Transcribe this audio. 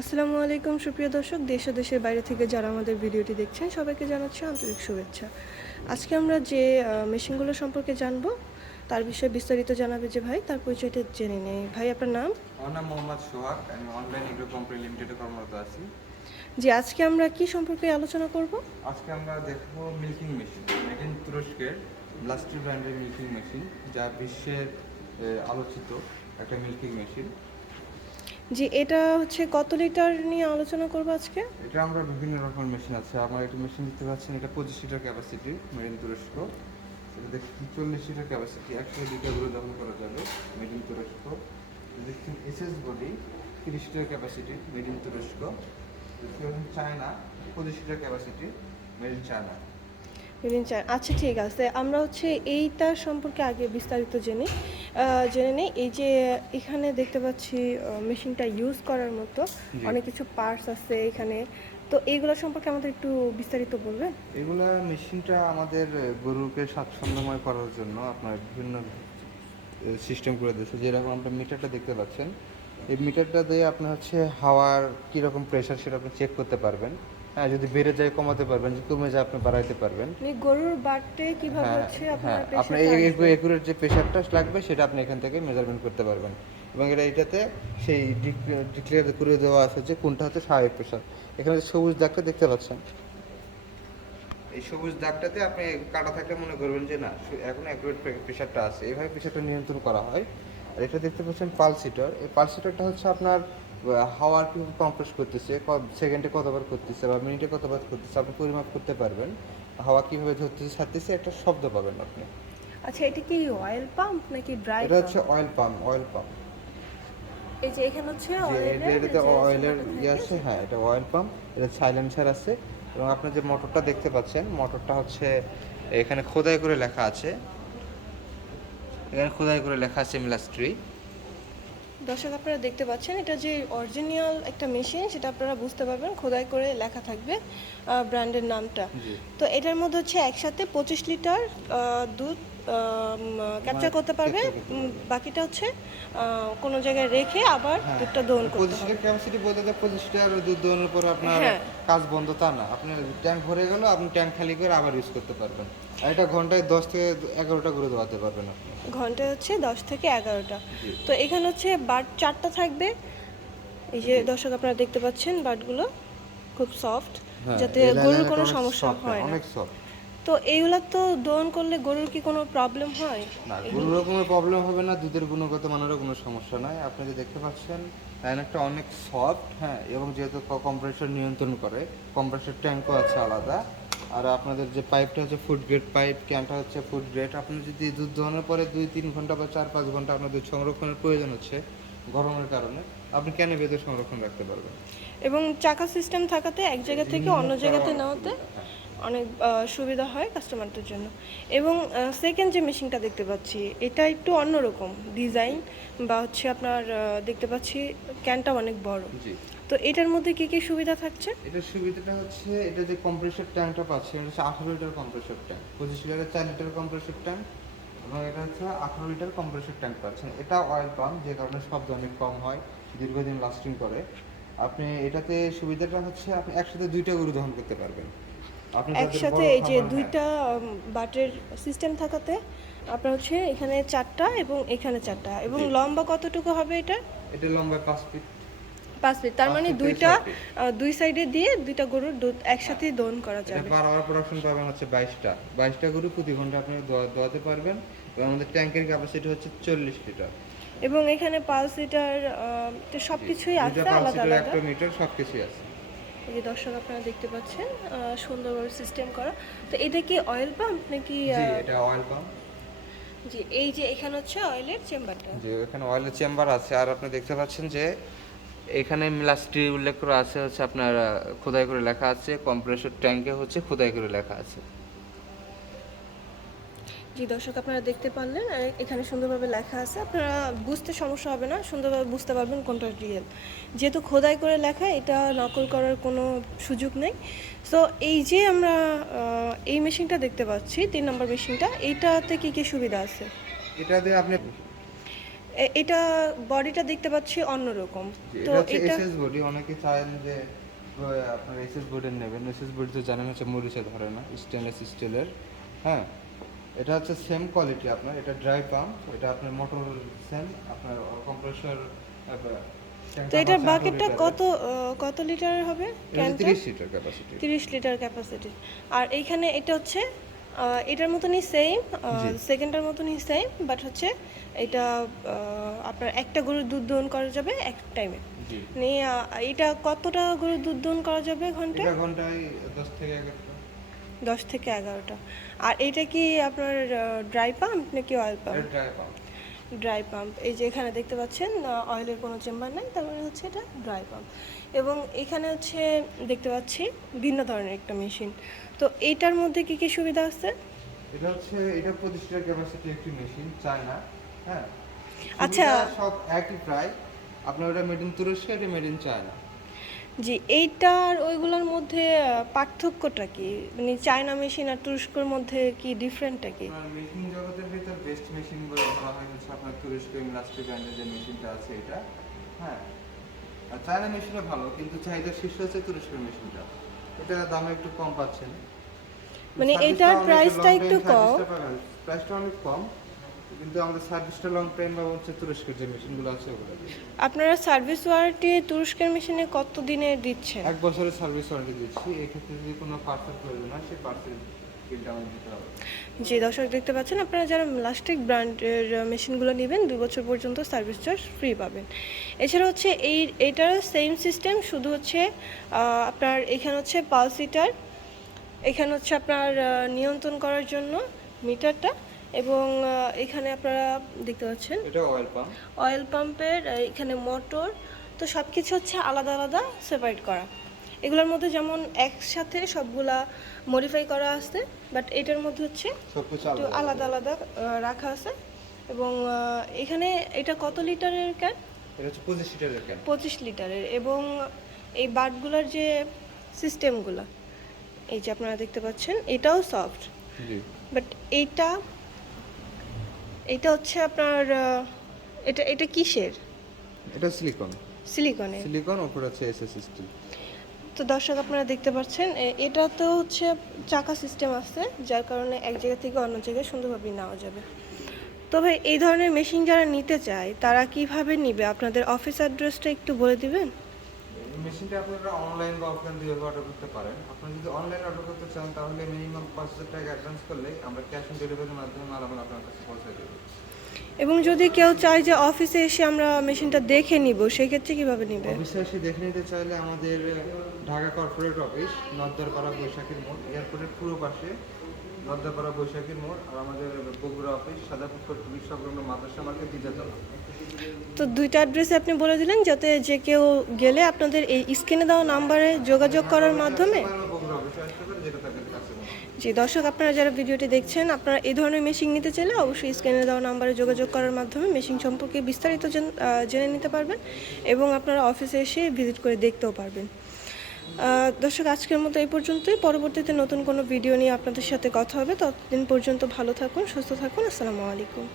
আসসালামু আলাইকুম সুপ্রিয় দর্শক দেশ ও দেশের বাইরে থেকে যারা আমাদের ভিডিওটি দেখছেন সবাইকে জানাচ্ছি আন্তরিক শুভেচ্ছা আজকে আমরা যে মেশিনগুলো সম্পর্কে জানবো তার বিষয়ে বিস্তারিত জানাবে যে ভাই তার পরিচয়টা জেনে নেই ভাই আপনার নাম আমার নাম মোহাম্মদ সোহাগ আমি অনলাইন এগ্রো কোম্পানি লিমিটেডে কর্মরত আছি জি আজকে আমরা কি সম্পর্কে আলোচনা করব আজকে আমরা দেখব মিল্কিং মেশিন মেড তুরস্কের ব্লাস্টি ব্র্যান্ডের মিল্কিং মেশিন যা বিশ্বের আলোচিত একটা মিল্কিং মেশিন জি এটা হচ্ছে কত লিটার নিয়ে আলোচনা করব আজকে এটা আমরা বিভিন্ন রকমের মেশিন আছে আমরা একটা মেশিন দিতে পাচ্ছেন এটা পঁচিশ লিটার ক্যাপাসিটি মেরিন তুরস্ক এটা দেখছি চল্লিশ লিটার ক্যাপাসিটি একশো গুলো দখল করা যাবে মেরিন তুরস্ক দেখছেন এসএস বডি তিরিশ লিটার ক্যাপাসিটি মেরিন তুরস্ক চায়না পঁচিশ লিটার ক্যাপাসিটি মেরিন চায়না আচ্ছা ঠিক আছে আমরা হচ্ছে এইটার সম্পর্কে আগে বিস্তারিত জেনে জেনে নিই এই যে এখানে দেখতে পাচ্ছি মেশিনটা ইউজ করার মতো অনেক কিছু পার্টস আছে এখানে তো এইগুলো সম্পর্কে আমাদের একটু বিস্তারিত বলবেন এগুলো মেশিনটা আমাদের গরুকে স্বাচ্ছন্দ্যময় করার জন্য আপনার বিভিন্ন সিস্টেম করে দিয়েছে যেরকম আপনার মিটারটা দেখতে পাচ্ছেন এই মিটারটা দিয়ে আপনি হচ্ছে হাওয়ার কীরকম প্রেশার সেটা আপনি চেক করতে পারবেন হ্যাঁ যদি বেড়ে যায় কমাতে পারবেন যদি কমে যায় আপনি বাড়াইতে পারবেন মানে গরুর বাড়তে কিভাবে হ্যাঁ, হচ্ছে আপনার হ্যাঁ, যে প্রেশারটা লাগবে সেটা আপনি এখান থেকে মেজারমেন্ট করতে পারবেন এবং এটা এটাতে সেই ডিক্লেয়ার করে দেওয়া আছে যে কোনটা হচ্ছে স্বাভাবিক প্রেশার এখানে সবুজ দাগটা দেখতে পাচ্ছেন এই সবুজ দাগটাতে আপনি কাটা থাকলে মনে করবেন যে না এখন অ্যাকুরেট প্রেশারটা আছে এভাবে প্রেশারটা নিয়ন্ত্রণ করা হয় আর এটা দেখতে পাচ্ছেন পালসিটার এই পালসিটারটা হচ্ছে আপনার হাওয়ার কম্প্রেস করতেছে সেকেন্ডে কতবার করতেছে বা মিনিটে কতবার করতেছে আপনি পরিমাপ করতে পারবেন হাওয়া কীভাবে ধরতেছে ছাড়তেছে একটা শব্দ পাবেন আপনি আচ্ছা এটা কি অয়েল পাম্প নাকি ড্রাই এটা হচ্ছে অয়েল পাম্প অয়েল পাম্প এই যে এখানে হচ্ছে এটাতে অয়েলের ইয়ে আছে হ্যাঁ এটা অয়েল পাম্প এটা সাইলেন্সার আছে এবং আপনার যে মোটরটা দেখতে পাচ্ছেন মোটরটা হচ্ছে এখানে খোদাই করে লেখা আছে এখানে খোদাই করে লেখা আছে মিলাস্ট্রি দর্শক আপনারা দেখতে পাচ্ছেন এটা যে অরিজিনাল একটা মেশিন সেটা আপনারা বুঝতে পারবেন খোদাই করে লেখা থাকবে ব্র্যান্ডের নামটা তো এটার মধ্যে হচ্ছে একসাথে পঁচিশ লিটার দুধ ক্যাপচার মানে করতে পারবে বাকিটা হচ্ছে কোনো জায়গায় রেখে আবার হ্যাঁ, দুধটা দহন করতে পঁচিশ লিটার ক্যাপাসিটি বলতে পঁচিশ লিটার দুধ দহনের পর আপনার হ্যাঁ। কাজ বন্ধ তা না আপনার ট্যাঙ্ক ভরে গেল আপনি ট্যাঙ্ক খালি করে আবার ইউজ করতে পারবেন আর এটা ঘন্টায় দশ থেকে এগারোটা করে দোয়াতে পারবেন আপনি ঘন্টায় হচ্ছে দশ থেকে এগারোটা তো এখানে হচ্ছে বাট চারটা থাকবে এই যে দর্শক আপনারা দেখতে পাচ্ছেন বাটগুলো খুব সফট হ্যাঁ, যাতে গরুর কোনো সমস্যা হয় সফট তো এইগুলো তো দহন করলে গরুর কি কোনো প্রবলেম হয় না গরুর কোনো প্রবলেম হবে না দুধের গুণগত মানেরও কোনো সমস্যা নাই আপনি যে দেখতে পাচ্ছেন লাইনারটা অনেক সফট হ্যাঁ এবং যেহেতু কম্প্রেসার নিয়ন্ত্রণ করে কম্প্রেসার ট্যাঙ্কও আছে আলাদা আর আপনাদের যে পাইপটা হচ্ছে ফুড গ্রেড পাইপ ক্যানটা হচ্ছে ফুড গ্রেড আপনি যদি দুধ দোহানোর পরে দুই তিন ঘন্টা বা চার পাঁচ ঘন্টা আপনার দুধ সংরক্ষণের প্রয়োজন হচ্ছে গরমের কারণে আপনি ক্যানে বেঁধে সংরক্ষণ রাখতে পারবেন এবং চাকা সিস্টেম থাকাতে এক জায়গা থেকে অন্য জায়গাতে নেওয়াতে অনেক সুবিধা হ্যাঁ। হয় কাস্টমারদের জন্য এবং সেকেন্ড যে মেশিনটা দেখতে পাচ্ছি এটা একটু অন্যরকম ডিজাইন বা হচ্ছে আপনার দেখতে পাচ্ছি ক্যানটা অনেক বড় তো এটার মধ্যে কি কি সুবিধা থাকছে এটার সুবিধাটা হচ্ছে এটা যে কম্প্রেসার ট্যাঙ্কটা পাচ্ছে এটা হচ্ছে আঠারো লিটার কম্প্রেসার ট্যাঙ্ক পঁচিশ লিটারের চার লিটার কম্প্রেসার ট্যাঙ্ক এবং এটা হচ্ছে আঠারো লিটার কম্প্রেসার ট্যাঙ্ক পাচ্ছেন এটা অয়েল পাম্প যে কারণে শব্দ অনেক কম হয় দীর্ঘদিন লাস্টিং করে আপনি এটাতে সুবিধাটা হচ্ছে আপনি একসাথে দুইটা গরু দহন করতে পারবেন একসাথে এই যে হ্যাঁ। দুইটা বাটের সিস্টেম থাকাতে আপনার হচ্ছে এখানে চারটা এবং এখানে চারটা এবং লম্বা কতটুকু হবে এটা এটা লম্বা পাঁচ ফিট পাঁচ মিনিট তার মানে দুইটা দুই সাইডে দিয়ে দুইটা গরুর দুধ একসাথে হ্যাঁ। দহন করা যাবে পার আওয়ার প্রোডাকশন পাবেন হচ্ছে বাইশটা বাইশটা গরু প্রতি ঘন্টা আপনি দোয়াতে পারবেন এবং আমাদের ট্যাঙ্কের ক্যাপাসিটি হচ্ছে চল্লিশ লিটার এবং এখানে পাঁচ লিটার সব কিছুই আছে আলাদা আলাদা একটা মিটার সব কিছুই আছে এই দর্শক আপনারা দেখতে পাচ্ছেন সুন্দরভাবে সিস্টেম করা তো এটা কি অয়েল পাম্প নাকি এটা অয়েল পাম্প জি এই যে এখানে হচ্ছে অয়েলের চেম্বারটা জি এখানে অয়েলের চেম্বার আছে আর আপনি দেখতে পাচ্ছেন যে এখানে লাস্টটি উল্লেখ করা আছে হচ্ছে আপনার খোদাই করে লেখা আছে কম্প্রেসর ট্যাঙ্কে হচ্ছে খোদাই করে লেখা আছে জি দর্শক আপনারা দেখতে পারলেন এখানে সুন্দরভাবে লেখা আছে আপনারা বুঝতে সমস্যা হবে না সুন্দরভাবে বুঝতে পারবেন কোনটা রিয়েল যেহেতু খোদাই করে লেখা এটা নকল করার কোনো সুযোগ নেই সো এই যে আমরা এই মেশিনটা দেখতে পাচ্ছি তিন নম্বর মেশিনটা এইটাতে কি কি সুবিধা আছে এটাতে আপনি এটা বডিটা দেখতে পাচ্ছি অন্যরকম তো এটা এসএস বডি অনেকে চান যে আপনার এসএস বডির নেবেন এসএস বডি তো জানেন হচ্ছে মরিচে ধরে না স্টেনলেস স্টিলের হ্যাঁ এটা হচ্ছে সেম কোয়ালিটি আপনার এটা ড্রাই পাম্প এটা আপনার মোটর সেম আপনার কম্প্রেসর তো এটার বাকেটটা কত কত লিটার হবে 30 লিটার ক্যাপাসিটি 30 লিটার ক্যাপাসিটি আর এইখানে এটা হচ্ছে এটার মতনই সেম সেকেন্ডটার মতনই সেম বাট হচ্ছে এটা আপনার একটা গরুর দুধ দহন করা যাবে এক টাইমে মানে এটা কতটা গরুর দুধ দহন করা যাবে ঘন্টায় ঘন্টায় দশ থেকে থেকে এগারোটা আর এটা কি আপনার ড্রাই পাম্প নাকি oil pump dry pump dry pump এই যে এখানে দেখতে পাচ্ছেন অয়েলের কোনো চেম্বার নাই তারপরে মানে হচ্ছে এটা ড্রাই পাম্প এবং এখানে হচ্ছে দেখতে পাচ্ছি ভিন্ন ধরনের একটা মেশিন তো এইটার মধ্যে কি কি সুবিধা আছে এটা হচ্ছে এটা পঁচিশ ক্যাপাসিটি একটি মেশিন চায়না হ্যাঁ আচ্ছা সব একই প্রায় আপনার ওটা মেড ইন তুরস্ক এটা মেড ইন চায়না জি এইটা আর ওইগুলোর মধ্যে পার্থক্যটা কি মানে চায়না মেশিন আর তুরস্কর মধ্যে কি ডিফারেন্টটা কি মেশিন জগতের ভিতর বেস্ট মেশিন বলে বলা হয় হচ্ছে আপনার তুরস্ক ইন্ডাস্ট্রি ব্র্যান্ডের যে মেশিনটা আছে এটা হ্যাঁ আর চায়না মেশিনও ভালো কিন্তু চাহিদার শীর্ষ হচ্ছে তুরস্কের মেশিনটা এটা দাম একটু কম পাচ্ছেন মানে এটার প্রাইসটা একটু কম প্রাইসটা অনেক কম কিন্তু আমাদের সার্ভিসটা লং টাইম বা হচ্ছে তুরস্কের যে মেশিনগুলো আছে ওগুলো আপনারা সার্ভিস ওয়ারেন্টি তুরস্কের মেশিনে কত দিনে দিচ্ছেন এক বছরের সার্ভিস ওয়ারেন্টি দিচ্ছি যদি কোনো পার্সেল প্রয়োজন সেই পার্সেল যে দর্শক দেখতে পাচ্ছেন আপনারা যারা প্লাস্টিক ব্র্যান্ডের মেশিনগুলো নেবেন দুই বছর পর্যন্ত সার্ভিস চার্জ ফ্রি পাবেন এছাড়া হচ্ছে এই এটারও সেম সিস্টেম শুধু হচ্ছে আপনার এখানে হচ্ছে পালস এখানে হচ্ছে আপনার নিয়ন্ত্রণ করার জন্য মিটারটা এবং এখানে আপনারা দেখতে পাচ্ছেন এটা অয়েল পাম্প অয়েল পাম্পের এখানে মোটর তো সব কিছু হচ্ছে আলাদা আলাদা সেপারেট করা এগুলোর মধ্যে যেমন একসাথে সবগুলা মডিফাই করা আছে বাট এটার মধ্যে হচ্ছে একটু আলাদা আলাদা রাখা আছে এবং এখানে এটা কত লিটারের ক্যান এটা হচ্ছে পঁচিশ লিটারের ক্যান পঁচিশ লিটারের এবং এই বাটগুলোর যে সিস্টেমগুলো এই যে আপনারা দেখতে পাচ্ছেন এটাও সফট বাট এইটা এটা হচ্ছে আপনার এটা এটা কিসের এটা সিলিকন সিলিকনে সিলিকন উপর আছে এসএস সিস্টেম তো দর্শক আপনারা দেখতে পাচ্ছেন এটা তো হচ্ছে চাকা সিস্টেম আছে যার কারণে এক জায়গা থেকে অন্য জায়গায় সুন্দরভাবে নেওয়া যাবে তো ভাই এই ধরনের মেশিন যারা নিতে চায় তারা কিভাবে নিবে আপনাদের অফিস অ্যাড্রেসটা একটু বলে দিবেন মেশিনটা আপনারা অনলাইন বা অফলাইন ভাবে অর্ডার করতে পারেন আপনারা যদি অনলাইন অর্ডার করতে চান তাহলে মিনিমাম পাঁচ হাজার টাকা অ্যাডভান্স করলে আমরা ক্যাশ অন ডেলিভারির মাধ্যমে আমরা আপনার কাছে পৌঁছে দেবো এবং যদি কেউ চায় যে অফিসে এসে আমরা মেশিনটা দেখে নিব সেক্ষেত্রে কিভাবে নিবে অফিসে এসে দেখে নিতে চাইলে আমাদের ঢাকা কর্পোরেট অফিস নদ্দারপাড়া বৈশাখীর মোড় এয়ারপোর্টের পুরো পাশে বৈশাখীর মোড় আর আমাদের বগুড়া অফিস পুলিশ সংলগ্ন মাদ্রাসা মার্কেট দ্বিতীয়তলা তো দুইটা অ্যাড্রেসে আপনি বলে দিলেন যাতে যে কেউ গেলে আপনাদের এই স্ক্রিনে দেওয়া নাম্বারে যোগাযোগ করার মাধ্যমে জি দর্শক আপনারা যারা ভিডিওটি দেখছেন আপনারা এই ধরনের মেশিন নিতে চাইলে অবশ্যই স্ক্রিনে দেওয়া নাম্বারে যোগাযোগ করার মাধ্যমে মেশিন সম্পর্কে বিস্তারিত জেনে নিতে পারবেন এবং আপনারা অফিসে এসে ভিজিট করে দেখতেও পারবেন দর্শক আজকের মতো এই পর্যন্তই পরবর্তীতে নতুন কোনো ভিডিও নিয়ে আপনাদের সাথে কথা হবে ততদিন পর্যন্ত ভালো থাকুন সুস্থ থাকুন আসসালামু আলাইকুম